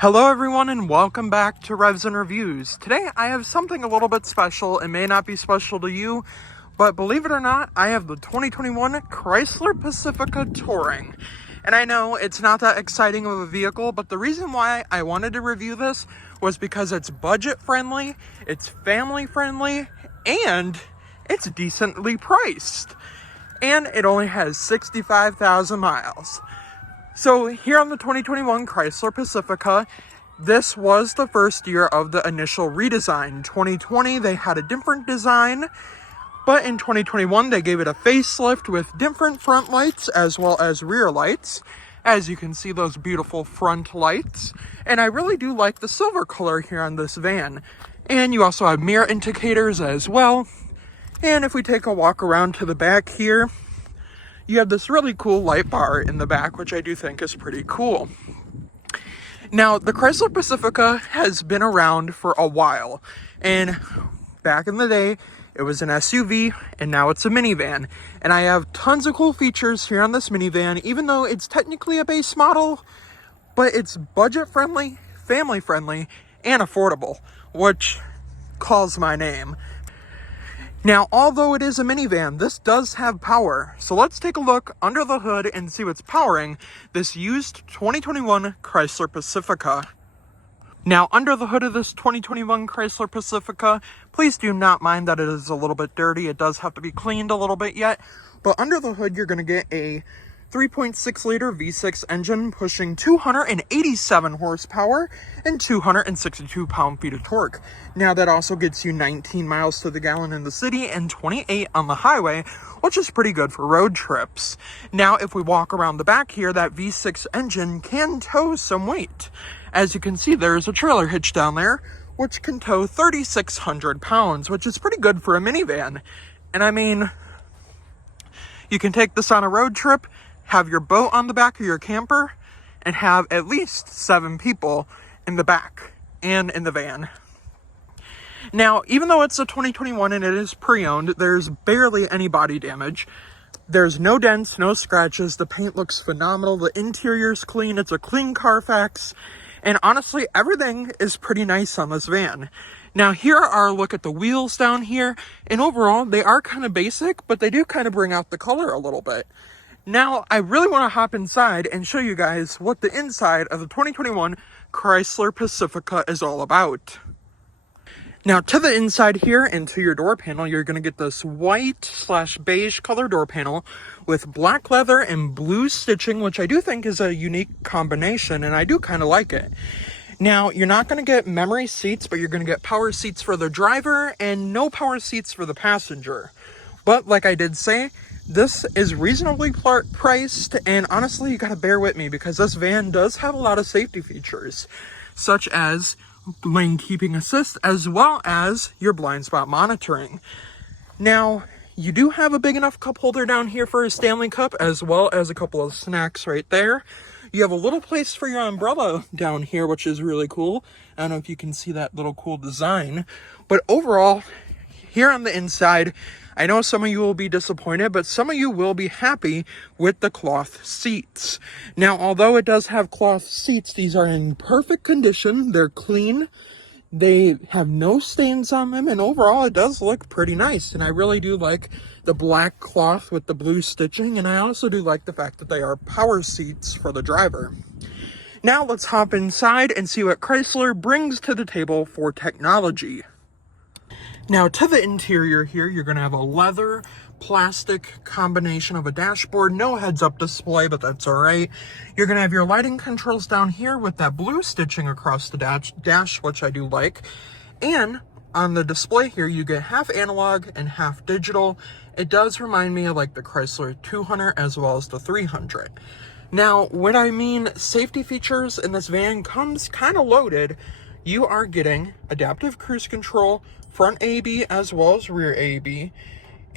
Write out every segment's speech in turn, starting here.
Hello everyone and welcome back to Revs and Reviews. Today I have something a little bit special. It may not be special to you, but believe it or not, I have the 2021 Chrysler Pacifica Touring. And I know it's not that exciting of a vehicle, but the reason why I wanted to review this was because it's budget friendly, it's family friendly, and it's decently priced. And it only has 65,000 miles. So here on the 2021 Chrysler Pacifica, this was the first year of the initial redesign. 2020, they had a different design, but in 2021, they gave it a facelift with different front lights as well as rear lights. As you can see, those beautiful front lights. And I really do like the silver color here on this van. And you also have mirror indicators as well. And if we take a walk around to the back here, you have this really cool light bar in the back, which I do think is pretty cool. Now, the Chrysler Pacifica has been around for a while, and back in the day, it was an SUV, and now it's a minivan. And I have tons of cool features here on this minivan, even though it's technically a base model, but it's budget-friendly, family-friendly, and affordable, which calls my name. Now, although it is a minivan, this does have power. So let's take a look under the hood and see what's powering this used 2021 Chrysler Pacifica. Now, under the hood of this 2021 Chrysler Pacifica, please do not mind that it is a little bit dirty. It does have to be cleaned a little bit yet. But under the hood, you're going to get a 3.6-liter V6 engine pushing 287 horsepower and 262 pound-feet of torque. Now, that also gets you 19 miles to the gallon in the city and 28 on the highway, which is pretty good for road trips. Now, if we walk around the back here, that V6 engine can tow some weight. As you can see, there's a trailer hitch down there, which can tow 3,600 pounds, which is pretty good for a minivan. And I mean, you can take this on a road trip, have your boat on the back of your camper, and have at least 7 people in the back and in the van. Now, even though it's a 2021 and it is pre-owned, there's barely any body damage. There's no dents, no scratches. The paint looks phenomenal. The interior's clean. It's a clean Carfax. And honestly, everything is pretty nice on this van. Now, here are a look at the wheels down here. And overall, they are kind of basic, but they do kind of bring out the color a little bit. Now, I really want to hop inside and show you guys what the inside of the 2021 Chrysler Pacifica is all about. Now, to the inside here and to your door panel, you're going to get this white/beige color door panel with black leather and blue stitching, which I do think is a unique combination, and I do kind of like it. Now, you're not going to get memory seats, but you're going to get power seats for the driver and no power seats for the passenger. But like I did say, this is reasonably priced, and honestly, you gotta bear with me because this van does have a lot of safety features, such as lane keeping assist, as well as your blind spot monitoring. Now, you do have a big enough cup holder down here for a Stanley Cup, as well as a couple of snacks right there. You have a little place for your umbrella down here, which is really cool. I don't know if you can see that little cool design, but overall, here on the inside, I know some of you will be disappointed, but some of you will be happy with the cloth seats. Now, although it does have cloth seats, these are in perfect condition. They're clean. They have no stains on them, and overall, it does look pretty nice. And I really do like the black cloth with the blue stitching, and I also do like the fact that they are power seats for the driver. Now, let's hop inside and see what Chrysler brings to the table for technology. Now, to the interior here, you're going to have a leather plastic combination of a dashboard. No heads-up display, but that's all right. You're going to have your lighting controls down here with that blue stitching across the dash, which I do like. And on the display here, you get half analog and half digital. It does remind me of like the Chrysler 200 as well as the 300. Now, when I mean safety features in this van comes kind of loaded, you are getting adaptive cruise control, front AEB as well as rear AEB,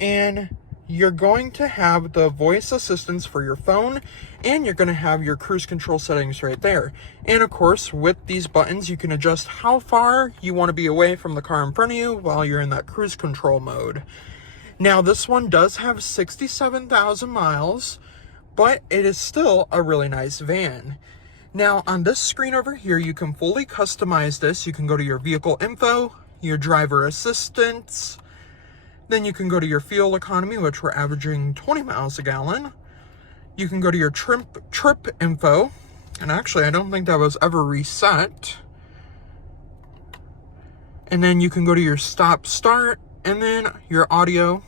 and you're going to have the voice assistance for your phone, and you're going to have your cruise control settings right there. And of course, with these buttons, you can adjust how far you want to be away from the car in front of you while you're in that cruise control mode. Now, this one does have 67,000 miles, but it is still a really nice van. Now on this screen over here, you can fully customize this. You can go to your vehicle info, your driver assistance, then you can go to your fuel economy, which we're averaging 20 miles a gallon. You can go to your trip info, and actually I don't think that was ever reset. And then you can go to your stop start, and then your audio,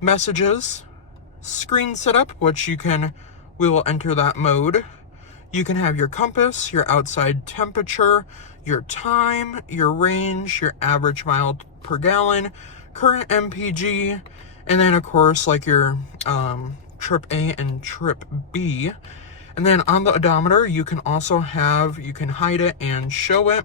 messages, screen setup, which we will enter that mode. You can have your compass, your outside temperature, your time, your range, your average mile per gallon, current MPG, and then of course like your trip A and trip B. And then on the odometer, you can hide it and show it.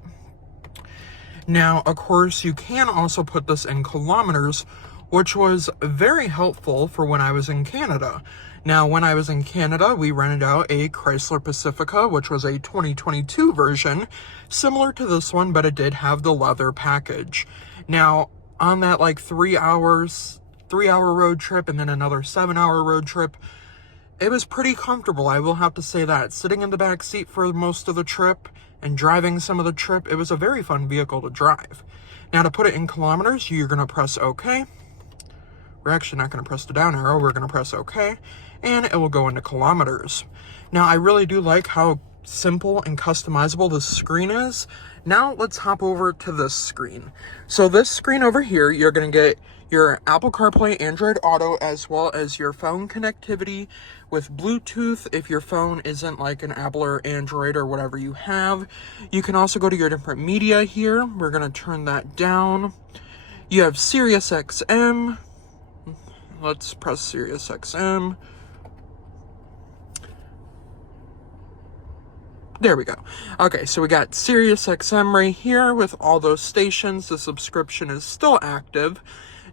Now, of course, you can also put this in kilometers, which was very helpful for when I was in Canada. Now, when I was in Canada, we rented out a Chrysler Pacifica, which was a 2022 version, similar to this one, but it did have the leather package. Now, on that like 3-hour road trip and then another 7-hour road trip, it was pretty comfortable, I will have to say that. Sitting in the back seat for most of the trip and driving some of the trip, it was a very fun vehicle to drive. Now to put it in kilometers, you're going to press OK. We're actually not going to press the down arrow, we're going to press OK, and it will go into kilometers. Now I really do like how simple and customizable this screen is. Now let's hop over to this screen. So this screen over here, you're going to get your Apple CarPlay, Android Auto, as well as your phone connectivity with Bluetooth if your phone isn't like an Apple or Android or whatever you have. You can also go to your different media here. We're going to turn that down. You have Sirius XM. Let's press Sirius XM. There we go. Okay, so we got Sirius XM right here with all those stations. The subscription is still active.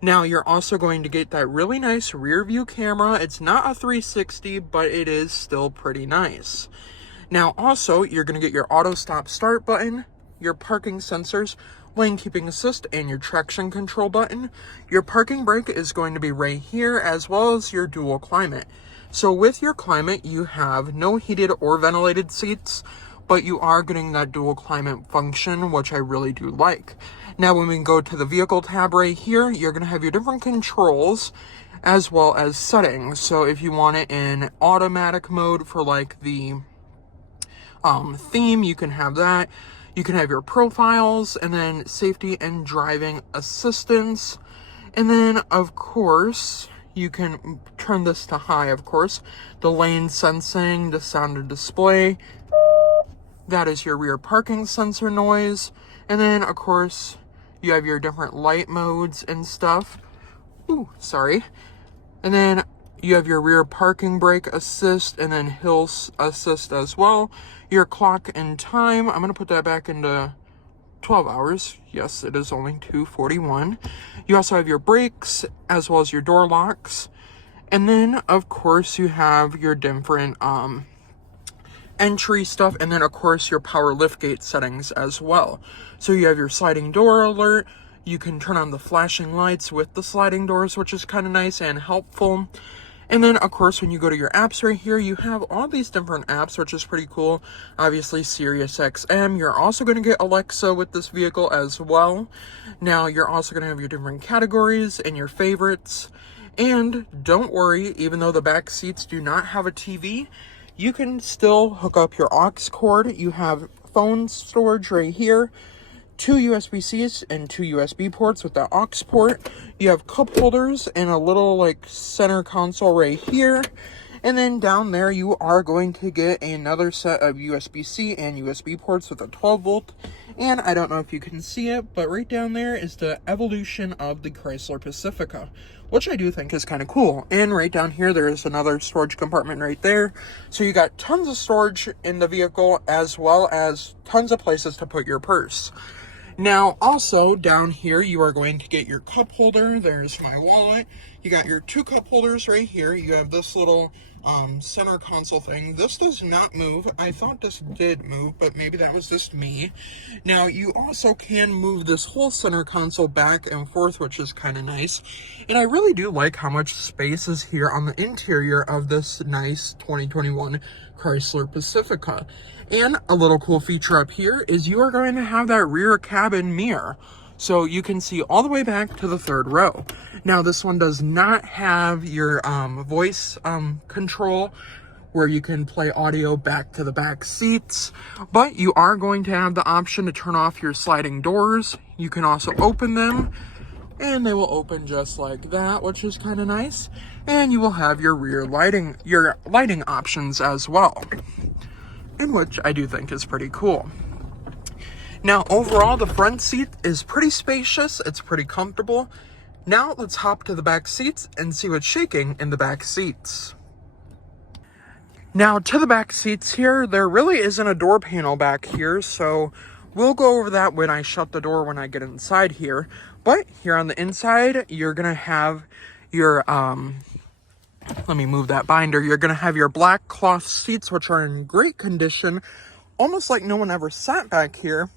Now, you're also going to get that really nice rear view camera. It's not a 360, but it is still pretty nice. Now, also, you're going to get your auto stop start button, your parking sensors, lane keeping assist, and your traction control button. Your parking brake is going to be right here, as well as your dual climate. So with your climate, you have no heated or ventilated seats, but you are getting that dual climate function, which I really do like. Now, when we go to the vehicle tab right here, you're going to have your different controls as well as settings. So if you want it in automatic mode for like the theme, you can have that. You can have your profiles, and then safety and driving assistance. And then, of course, you can turn this to high, of course. The lane sensing, the sound and display. That is your rear parking sensor noise. And then, of course, you have your different light modes and stuff. Ooh, sorry. And then you have your rear parking brake assist and then hill assist as well. Your clock and time, I'm going to put that back into 12 hours. Yes, it is only 2:41. You also have your brakes as well as your door locks. And then, of course, you have your different entry stuff, and then of course your power liftgate settings as well. So you have your sliding door alert. You can turn on the flashing lights with the sliding doors, which is kind of nice and helpful. And then of course when you go to your apps right here, you have all these different apps, which is pretty cool. Obviously Sirius XM. You're also going to get Alexa with this vehicle as well. Now you're also going to have your different categories and your favorites. And don't worry, even though the back seats do not have a TV, you can still hook up your aux cord. You have phone storage right here, 2 USB-Cs and 2 USB ports with that aux port. You have cup holders and a little like center console right here. And then down there you are going to get another set of USB-C and USB ports with a 12 volt. And I don't know if you can see it, but right down there is the evolution of the Chrysler Pacifica, which I do think is kind of cool. And right down here, there is another storage compartment right there. So you got tons of storage in the vehicle, as well as tons of places to put your purse. Now, also down here, you are going to get your cup holder. There's my wallet. You got your 2 cup holders right here. You have this little center console thing. This does not move. I thought this did move, but maybe that was just me. Now, you also can move this whole center console back and forth, which is kind of nice. And I really do like how much space is here on the interior of this nice 2021 Chrysler Pacifica. And a little cool feature up here is you are going to have that rear cabin mirror. So you can see all the way back to the 3rd row. Now this one does not have your voice control where you can play audio back to the back seats, but you are going to have the option to turn off your sliding doors. You can also open them and they will open just like that, which is kind of nice. And you will have your rear lighting, options as well, in which I do think is pretty cool. Now, overall, the front seat is pretty spacious. It's pretty comfortable. Now, let's hop to the back seats and see what's shaking in the back seats. Now, to the back seats here, there really isn't a door panel back here, so we'll go over that when I shut the door when I get inside here. But here on the inside, you're going to have your, let me move that binder. You're going to have your black cloth seats, which are in great condition, almost like no one ever sat back here.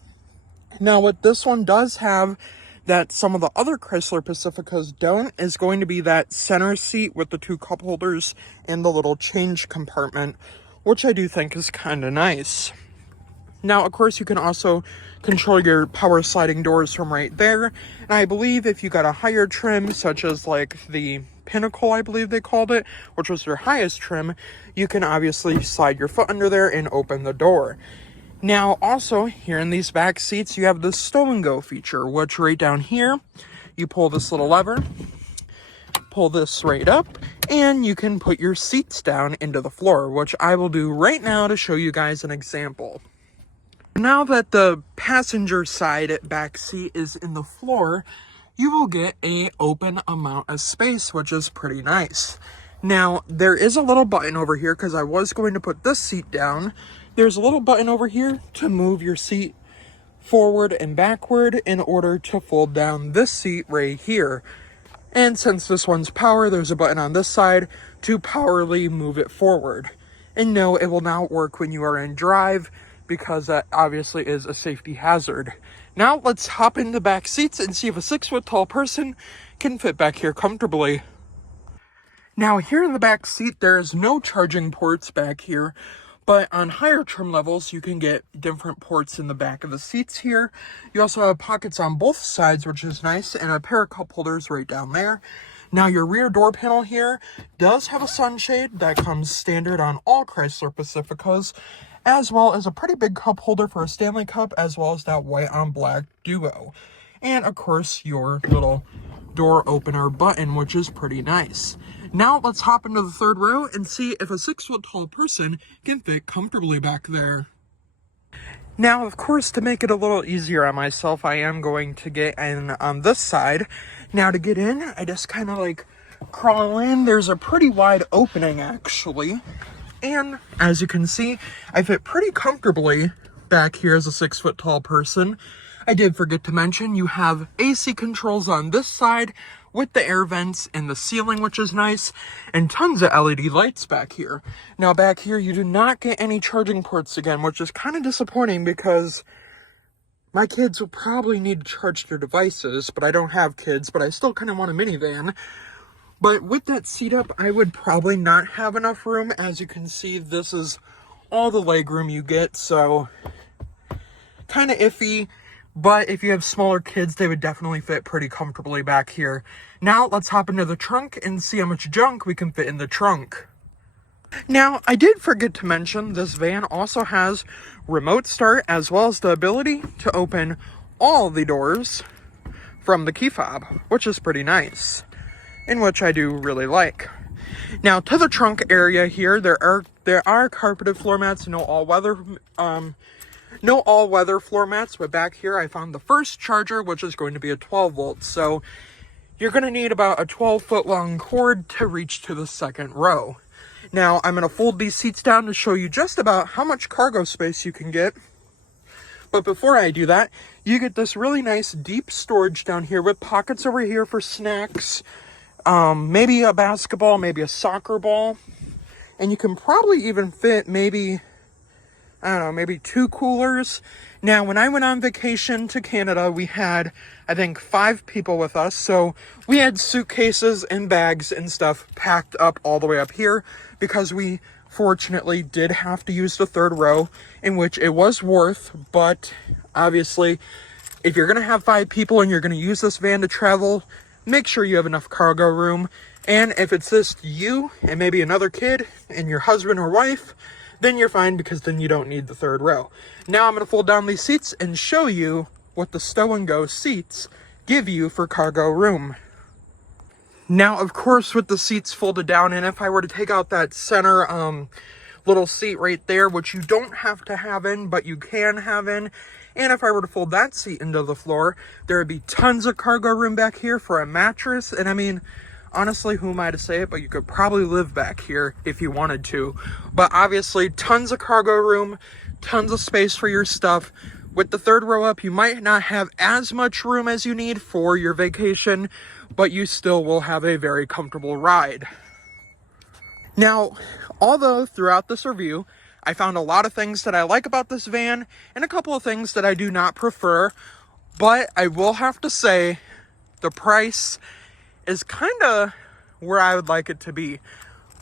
Now, what this one does have that some of the other Chrysler Pacificas don't is going to be that center seat with the 2 cup holders and the little change compartment, which I do think is kind of nice. Now, of course, you can also control your power sliding doors from right there. And I believe if you got a higher trim, such as like the Pinnacle, I believe they called it, which was your highest trim, you can obviously slide your foot under there and open the door. Now, also, here in these back seats, you have the stow and go feature, which right down here, you pull this little lever, pull this right up, and you can put your seats down into the floor, which I will do right now to show you guys an example. Now that the passenger side back seat is in the floor, you will get an open amount of space, which is pretty nice. Now, there is a little button over here, because I was going to put this seat down. There's a little button over here to move your seat forward and backward in order to fold down this seat right here. And since this one's power, there's a button on this side to powerly move it forward. And no, it will not work when you are in drive because that obviously is a safety hazard. Now let's hop into the back seats and see if a 6-foot tall person can fit back here comfortably. Now here in the back seat, there's no charging ports back here. But on higher trim levels, you can get different ports in the back of the seats here. You also have pockets on both sides, which is nice, and a pair of cup holders right down there. Now, your rear door panel here does have a sunshade that comes standard on all Chrysler Pacificas, as well as a pretty big cup holder for a Stanley Cup, as well as that white on black duo. And, of course, your little door opener button, which is pretty nice. Now let's hop into the 3rd row and see if a 6-foot tall person can fit comfortably back there. Now, of course, to make it a little easier on myself, I am going to get in on this side. Now to get in, I just kind of like crawl in. There's a pretty wide opening actually. And as you can see, I fit pretty comfortably back here as a 6-foot tall person. I did forget to mention you have AC controls on this side with the air vents in the ceiling, which is nice, and tons of LED lights back here. Now back here, you do not get any charging ports again, which is kind of disappointing because my kids will probably need to charge their devices, but I don't have kids, but I still kind of want a minivan. But with that seat up, I would probably not have enough room. As you can see, this is all the leg room you get, so kind of iffy. But if you have smaller kids, they would definitely fit pretty comfortably back here. Now, let's hop into the trunk and see how much junk we can fit in the trunk. Now, I did forget to mention this van also has remote start as well as the ability to open all the doors from the key fob, which is pretty nice, in which I do really like. Now, to the trunk area here, there are carpeted floor mats, no all-weather floor mats, but back here I found the first charger, which is going to be a 12 volt. So you're going to need about a 12-foot long cord to reach to the second row. Now I'm going to fold these seats down to show you just about how much cargo space you can get. But before I do that, you get this really nice deep storage down here with pockets over here for snacks, maybe a basketball, maybe a soccer ball. And you can probably even fit maybe, I don't know, maybe 2 coolers. Now, when I went on vacation to Canada, we had, I think, 5 people with us. So we had suitcases and bags and stuff packed up all the way up here because we fortunately did have to use the 3rd row, in which it was worth. But obviously, if you're going to have 5 people and you're going to use this van to travel, make sure you have enough cargo room. And if it's just you and maybe another kid and your husband or wife, then you're fine because then you don't need the 3rd row. Now I'm going to fold down these seats and show you what the stow and go seats give you for cargo room. Now, of course, with the seats folded down, and if I were to take out that center little seat right there, which you don't have to have in, but you can have in, and if I were to fold that seat into the floor, there would be tons of cargo room back here for a mattress. And I mean, honestly, who am I to say it, but you could probably live back here if you wanted to. But obviously, tons of cargo room, tons of space for your stuff. With the 3rd row up, you might not have as much room as you need for your vacation, but you still will have a very comfortable ride. Now, although throughout this review, I found a lot of things that I like about this van and a couple of things that I do not prefer, but I will have to say the price is kind of where I would like it to be.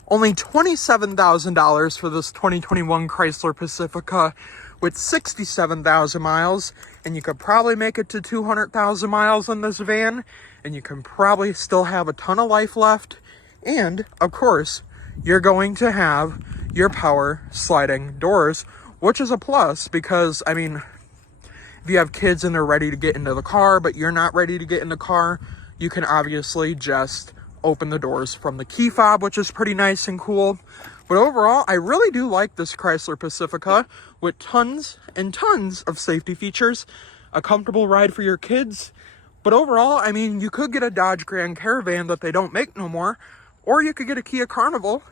Only $27,000 for this 2021 Chrysler Pacifica with 67,000 miles, and you could probably make it to 200,000 miles in this van, and you can probably still have a ton of life left. And of course, you're going to have your power sliding doors, which is a plus because, I mean, if you have kids and they're ready to get into the car, but you're not ready to get in the car, you can obviously just open the doors from the key fob, which is pretty nice and cool. But overall, I really do like this Chrysler Pacifica with tons and tons of safety features, a comfortable ride for your kids. But overall, I mean, you could get a Dodge Grand Caravan that they don't make no more, or you could get a Kia Carnival.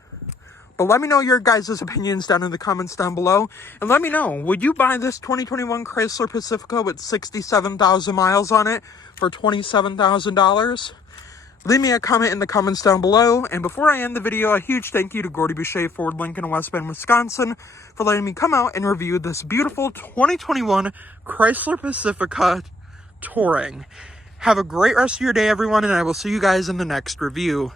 But let me know your guys' opinions down in the comments down below. And let me know, would you buy this 2021 Chrysler Pacifica with 67,000 miles on it for $27,000? Leave me a comment in the comments down below. And before I end the video, a huge thank you to Gordie Boucher, Ford Lincoln in West Bend, Wisconsin, for letting me come out and review this beautiful 2021 Chrysler Pacifica Touring. Have a great rest of your day, everyone, and I will see you guys in the next review.